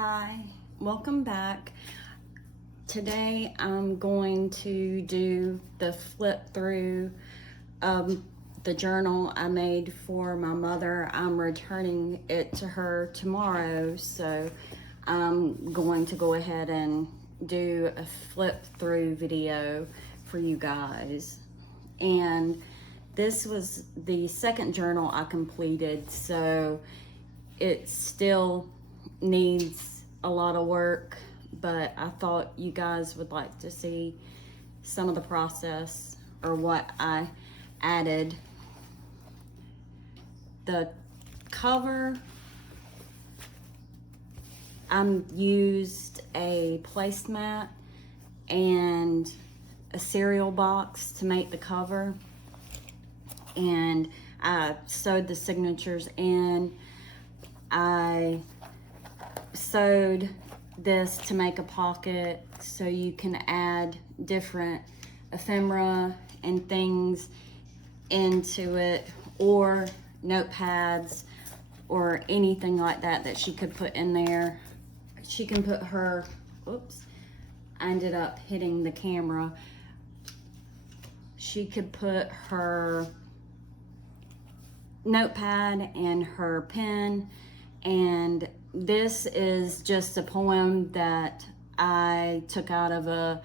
Hi, welcome back. Today I'm going to do the flip through of the journal I made for my mother. I'm returning it to her tomorrow, so I'm going to go ahead and do a flip through video for you guys. And this was the second journal I completed, so it still needs a lot of work, but I thought you guys would like to see some of the process or what I added. The cover, I used a placemat and a cereal box to make the cover, and I sewed the signatures in. I sewed this to make a pocket so you can add different ephemera and things into it, or notepads or anything like that that she could put in there. She can put her, oops, I ended up hitting the camera. She could put her notepad and her pen. And this is just a poem that I took out of a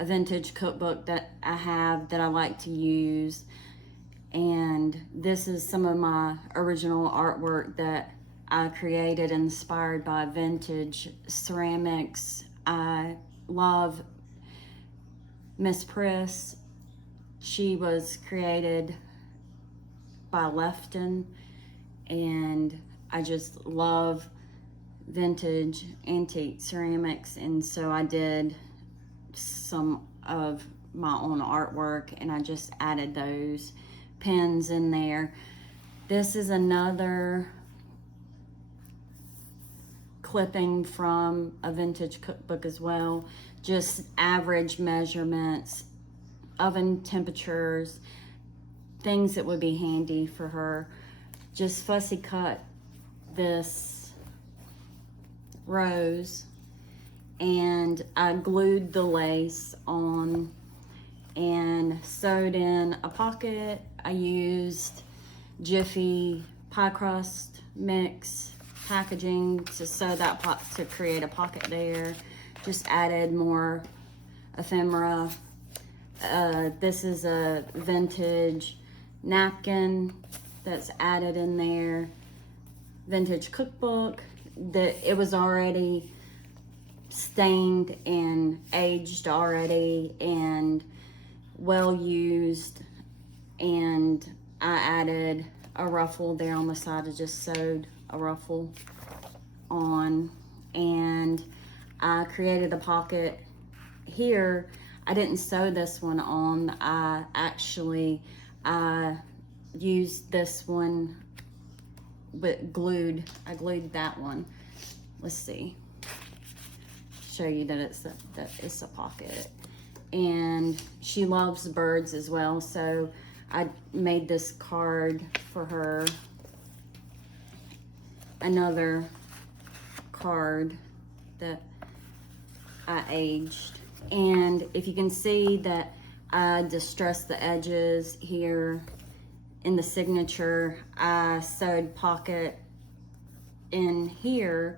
vintage cookbook that I have that I like to use. And this is some of my original artwork that I created inspired by vintage ceramics. I love Miss Priss. She was created by Lefton, and I just love vintage antique ceramics, and so I did some of my own artwork and I just added those pins in there. This is another clipping from a vintage cookbook as well, just average measurements, oven temperatures, things that would be handy for her. Just fussy cut this rose, and I glued the lace on and sewed in a pocket. I used Jiffy pie crust mix packaging to sew that to create a pocket there. Just added more ephemera. This is a vintage napkin that's added in there. Vintage cookbook that it was already stained and aged already and well used, and I added a ruffle there on the side. I just sewed a ruffle on, and I created a pocket here. I didn't sew this one on. I used this one but I glued that one. Let's see, show you that it's a pocket. And she loves birds as well, so I made this card for her, another card that I aged. And if you can see that I distressed the edges here in the signature, I sewed pocket in here,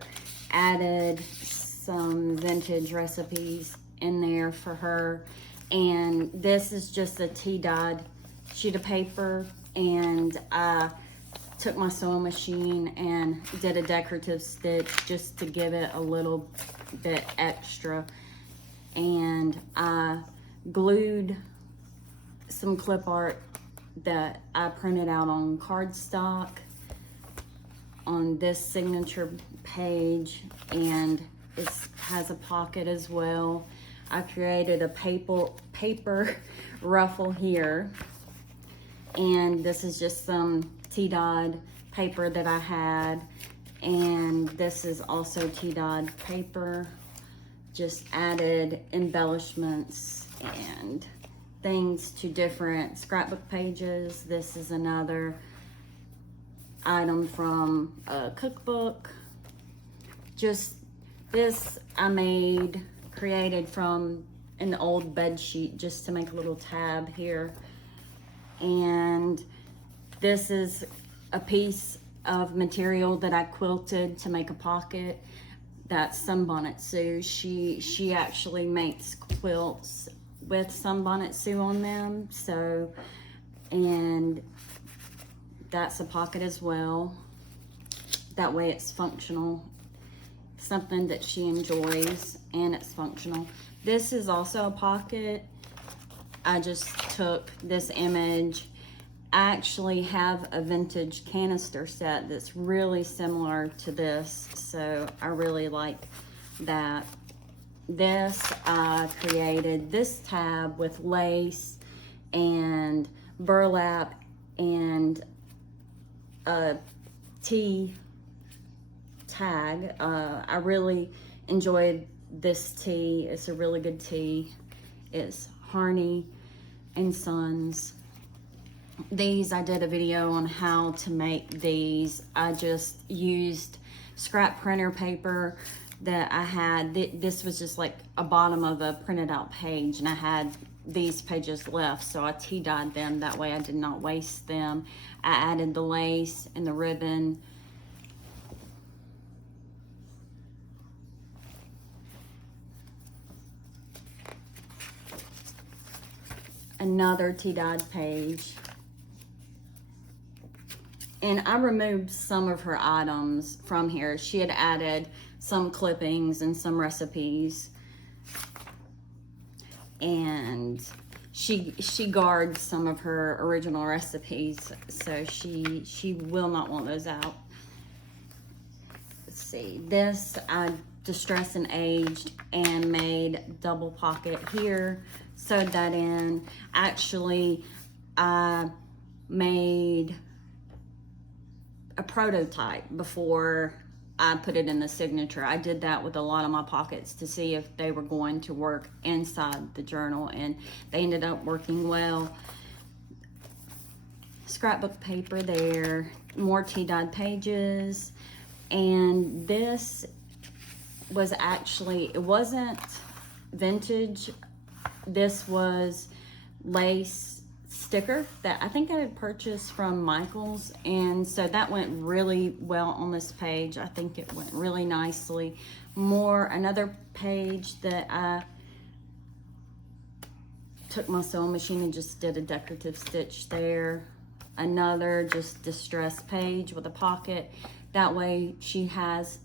added some vintage recipes in there for her. And this is just a tea-dyed sheet of paper, and I took my sewing machine and did a decorative stitch just to give it a little bit extra. And I glued some clip art that I printed out on cardstock on this signature page, and it has a pocket as well. I created a paper ruffle here, and this is just some tea-dyed paper that I had, and this is also tea-dyed paper. Just added embellishments and things to different scrapbook pages. This is another item from a cookbook. Just This I created from an old bed sheet just to make a little tab here. And this is a piece of material that I quilted to make a pocket. That's Sunbonnet Sue. She actually makes quilts with Sunbonnet Sue on them. So, and that's a pocket as well. That way it's functional. Something that she enjoys and it's functional. This is also a pocket. I just took this image. I actually have a vintage canister set that's really similar to this, so I really like that. This, I created this tab with lace and burlap and a tea tag. I really enjoyed this tea. It's a really good tea. It's Harney and Sons. These, I did a video on how to make these. I just used scrap printer paper that I had. This was just like a bottom of a printed out page, and I had these pages left, so I tea dyed them. That way I did not waste them. I added the lace and the ribbon. Another tea dyed page. And I removed some of her items from here. She had added some clippings and some recipes. And she guards some of her original recipes, so she will not want those out. Let's see. This I distressed and aged and made double pocket here. Sewed that in. Actually, I made a prototype before I put it in the signature. I did that with a lot of my pockets to see if they were going to work inside the journal, and they ended up working well. Scrapbook paper there, more tea dyed pages, and this was actually, it wasn't vintage. This was lace sticker that I think I had purchased from Michael's, and so that went really well on this page. I think it went really nicely. Another page that I took my sewing machine and just did a decorative stitch there. Another just distressed page with a pocket. That way she has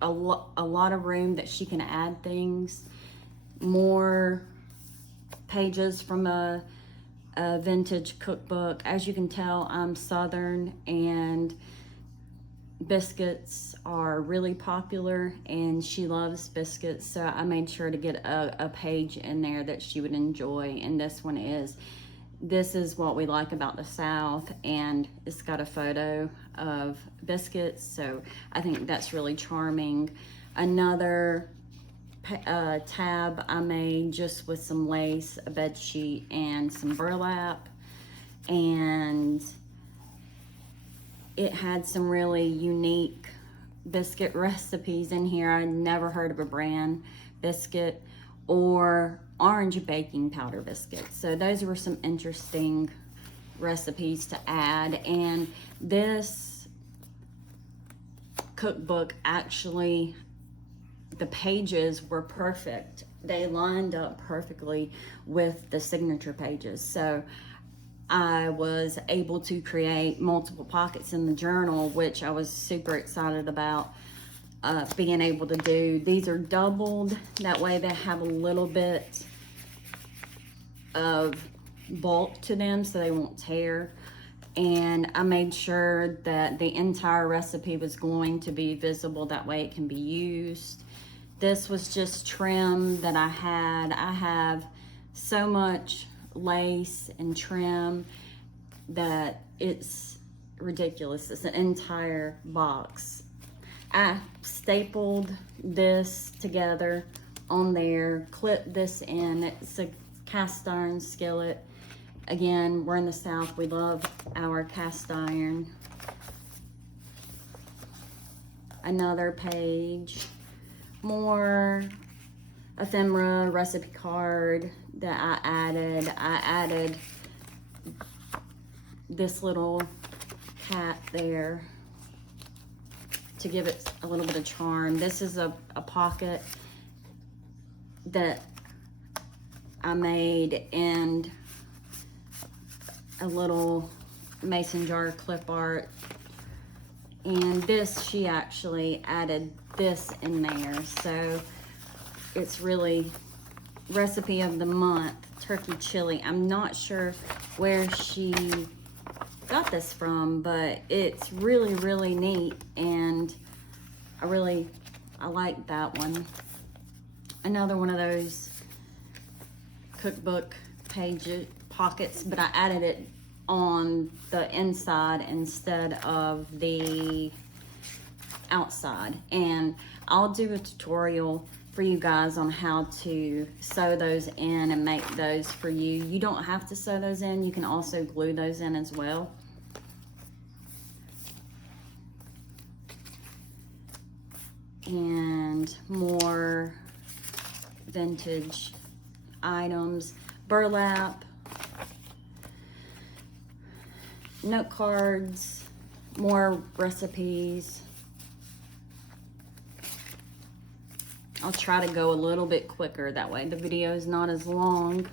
a lot of room that she can add things. More pages from a vintage cookbook. As you can tell, I'm Southern, and biscuits are really popular, and she loves biscuits, so I made sure to get a page in there that she would enjoy, and this one is, this is what we like about the South, and it's got a photo of biscuits, so I think that's really charming. Another tab I made just with some lace, a bed sheet, and some burlap, and it had some really unique biscuit recipes in here. I'd never heard of a bran biscuit or orange baking powder biscuits, so those were some interesting recipes to add. And this cookbook, actually, the pages were perfect. They lined up perfectly with the signature pages. So I was able to create multiple pockets in the journal, which I was super excited about being able to do. These are doubled. That way they have a little bit of bulk to them so they won't tear. And I made sure that the entire recipe was going to be visible. That way it can be used. This was just trim that I had. I have so much lace and trim that it's ridiculous. It's an entire box. I stapled this together on there, clipped this in. It's a cast iron skillet. Again, we're in the South. We love our cast iron. Another page more ephemera recipe card that I added. I added this little cat there to give it a little bit of charm. This is a pocket that I made in a little mason jar clip art. And this, she actually added this in there. So it's really recipe of the month, turkey chili. I'm not sure where she got this from, but it's really, really neat. And I like that one. Another one of those cookbook page pockets, but I added it on the inside instead of the outside. And I'll do a tutorial for you guys on how to sew those in and make those for you. You don't have to sew those in, you can also glue those in as well. And more vintage items, burlap, note cards, more recipes. I'll try to go a little bit quicker, that way the video is not as long.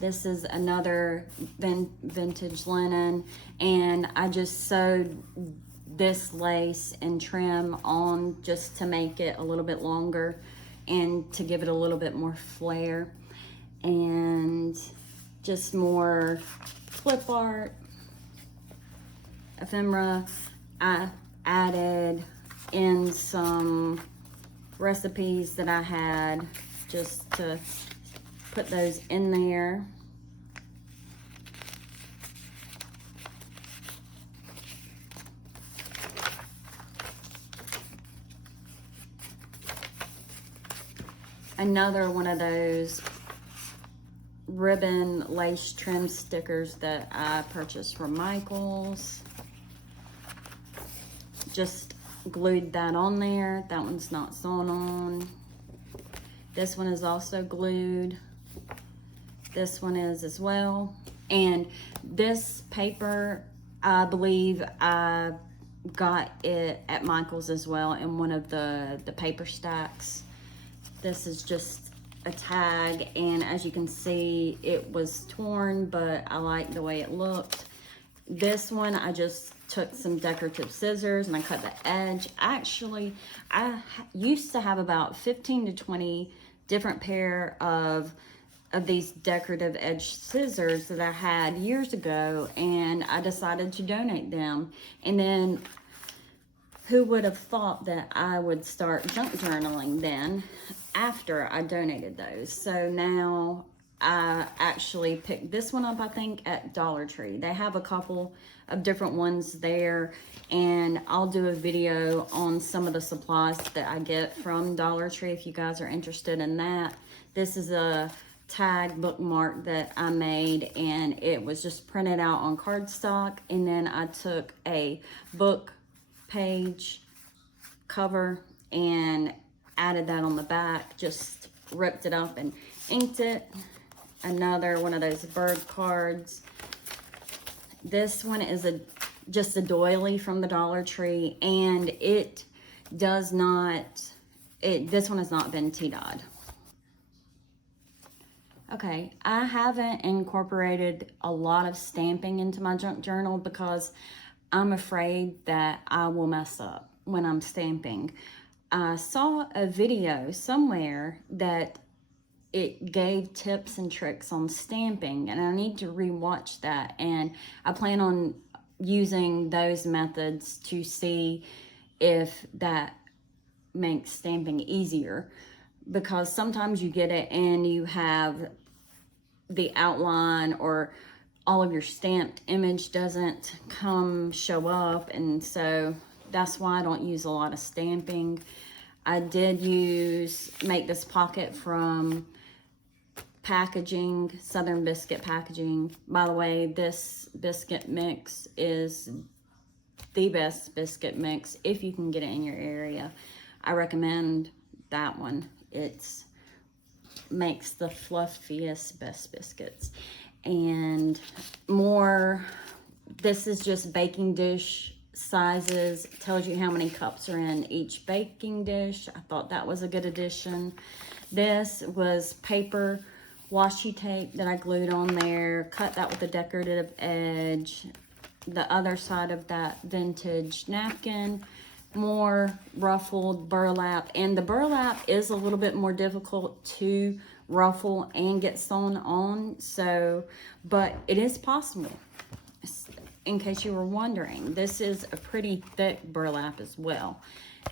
This is another vintage linen, and I just sewed this lace and trim on just to make it a little bit longer and to give it a little bit more flair. And just more clip art, ephemera. I added in some recipes that I had just to put those in there. Another one of those ribbon lace trim stickers that I purchased from Michael's. Just glued that on there. That one's not sewn on. This one is also glued. This one is as well. And this paper, I believe I got it at Michael's as well in one of the paper stacks. This is just a tag, and as you can see, it was torn, but I like the way it looked. This one, I just took some decorative scissors and I cut the edge. Actually, I used to have about 15 to 20 different pair of these decorative edge scissors that I had years ago, and I decided to donate them. And then who would have thought that I would start junk journaling then after I donated those? So now I actually picked this one up, I think, at Dollar Tree. They have a couple of different ones there, and I'll do a video on some of the supplies that I get from Dollar Tree if you guys are interested in that. This is a tag bookmark that I made, and it was just printed out on cardstock, and then I took a book page cover and added that on the back, just ripped it up and inked it. Another one of those bird cards. This one is just a doily from the Dollar Tree, and it does not, this one has not been tea-dyed. Okay, I haven't incorporated a lot of stamping into my junk journal because I'm afraid that I will mess up when I'm stamping. I saw a video somewhere that it gave tips and tricks on stamping, and I need to rewatch that, and I plan on using those methods to see if that makes stamping easier, because sometimes you get it and you have the outline or all of your stamped image doesn't show up, and so that's why I don't use a lot of stamping. I did make this pocket from packaging, Southern Biscuit packaging. By the way, this biscuit mix is the best biscuit mix if you can get it in your area. I recommend that one. It's makes the fluffiest, best biscuits. And more, this is just baking dish sizes. It tells you how many cups are in each baking dish. I thought that was a good addition. This was paper washi tape that I glued on there, cut that with a decorative edge. The other side of that vintage napkin, more ruffled burlap, and the burlap is a little bit more difficult to ruffle and get sewn on, so, but it is possible. In case you were wondering, this is a pretty thick burlap as well,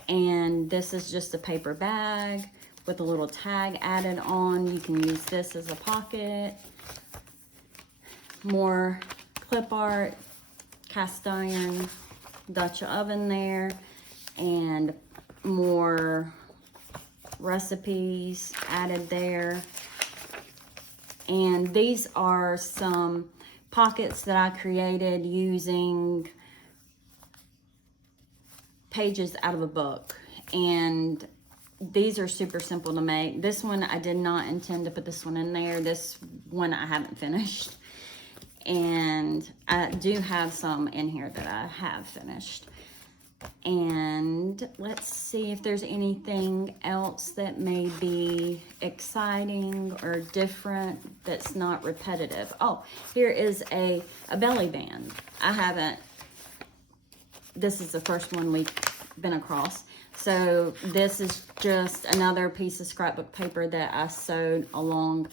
and this is just a paper bag with a little tag added on. You can use this as a pocket. More clip art, cast iron Dutch oven there, and more recipes added there. And these are some pockets that I created using pages out of a book, and these are super simple to make. This one I did not intend to put this one in there. This one I haven't finished, and I do have some in here that I have finished. And let's see if there's anything else that may be exciting or different that's not repetitive. Oh, here is a belly band. I haven't, this is the first one we've been across. So this is just another piece of scrapbook paper that I sewed along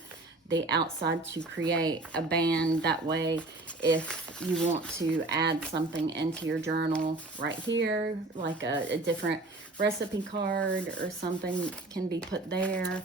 the outside to create a band. That way, if you want to add something into your journal right here, like a different recipe card or something can be put there.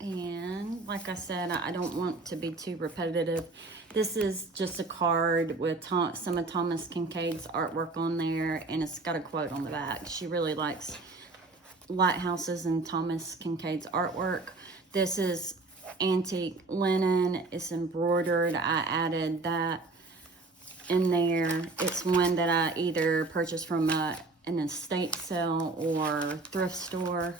And like I said, I don't want to be too repetitive. This is just a card with some of Thomas Kincaid's artwork on there, and it's got a quote on the back. She really likes lighthouses and Thomas Kincaid's artwork. This is antique linen. It's embroidered. I added that in there. It's one that I either purchased from an estate sale or thrift store.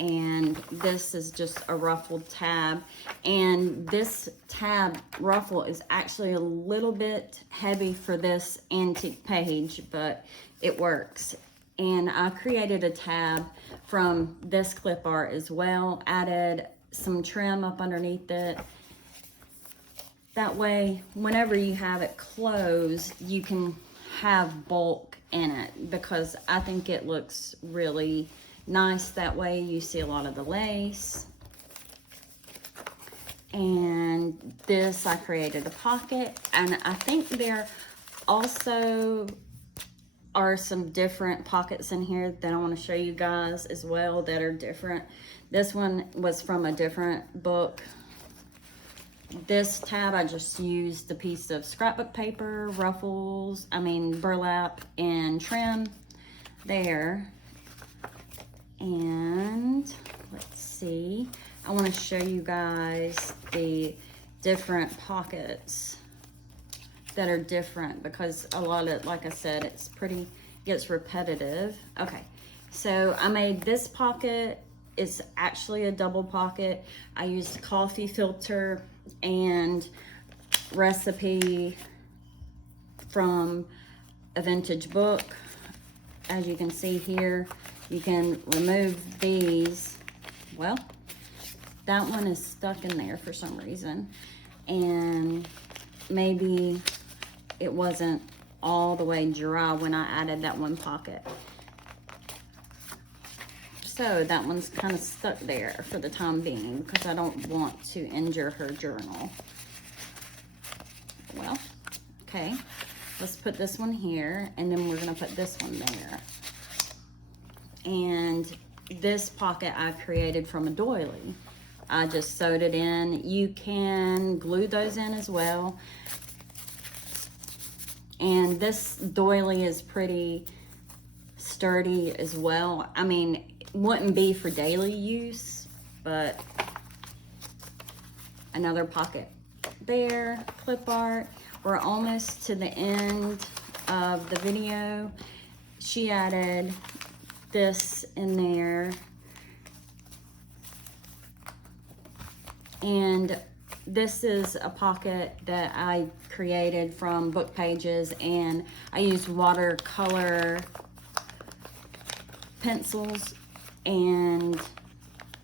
And this is just a ruffled tab, and this tab ruffle is actually a little bit heavy for this antique page, but it works. And I created a tab from this clip art as well, added some trim up underneath it. That way, whenever you have it closed, you can have bulk in it, because I think it looks really nice that way. You see a lot of the lace. And this, I created a pocket, and I think there also are some different pockets in here that I want to show you guys as well that are different. This one was from a different book. This tab, I just used a piece of scrapbook paper, burlap, and trim there. And let's see, I want to show you guys the different pockets that are different, because a lot of, like I said, it's gets repetitive. Okay, so I made this pocket. It's actually a double pocket. I used coffee filter and recipe from a vintage book. As you can see here, you can remove these. Well, that one is stuck in there for some reason, and maybe it wasn't all the way dry when I added that one pocket. So that one's kind of stuck there for the time being, because I don't want to injure her journal. Well, okay, let's put this one here, and then we're gonna put this one there. And this pocket I created from a doily. I just sewed it in. You can glue those in as well. And this doily is pretty sturdy as well. I mean, it wouldn't be for daily use, but another pocket there, clip art. We're almost to the end of the video. She added this in there, and this is a pocket that I created from book pages, and I used watercolor pencils and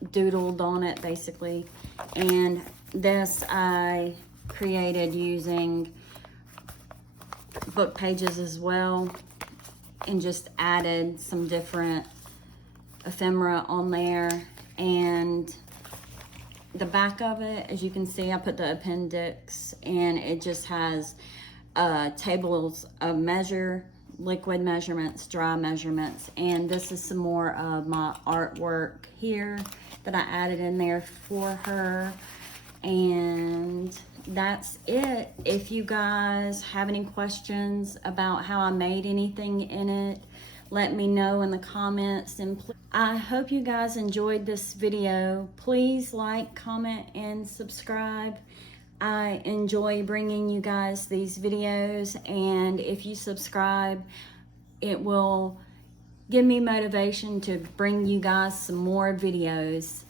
doodled on it basically. And this I created using book pages as well, and just added some different ephemera on there. And the back of it, as you can see, I put the appendix, and it just has tables of liquid measurements, dry measurements. And this is some more of my artwork here that I added in there for her. And that's it. If you guys have any questions about how I made anything in it, let me know in the comments. And I hope you guys enjoyed this video. Please like, comment, and subscribe. I enjoy bringing you guys these videos, and if you subscribe, it will give me motivation to bring you guys some more videos.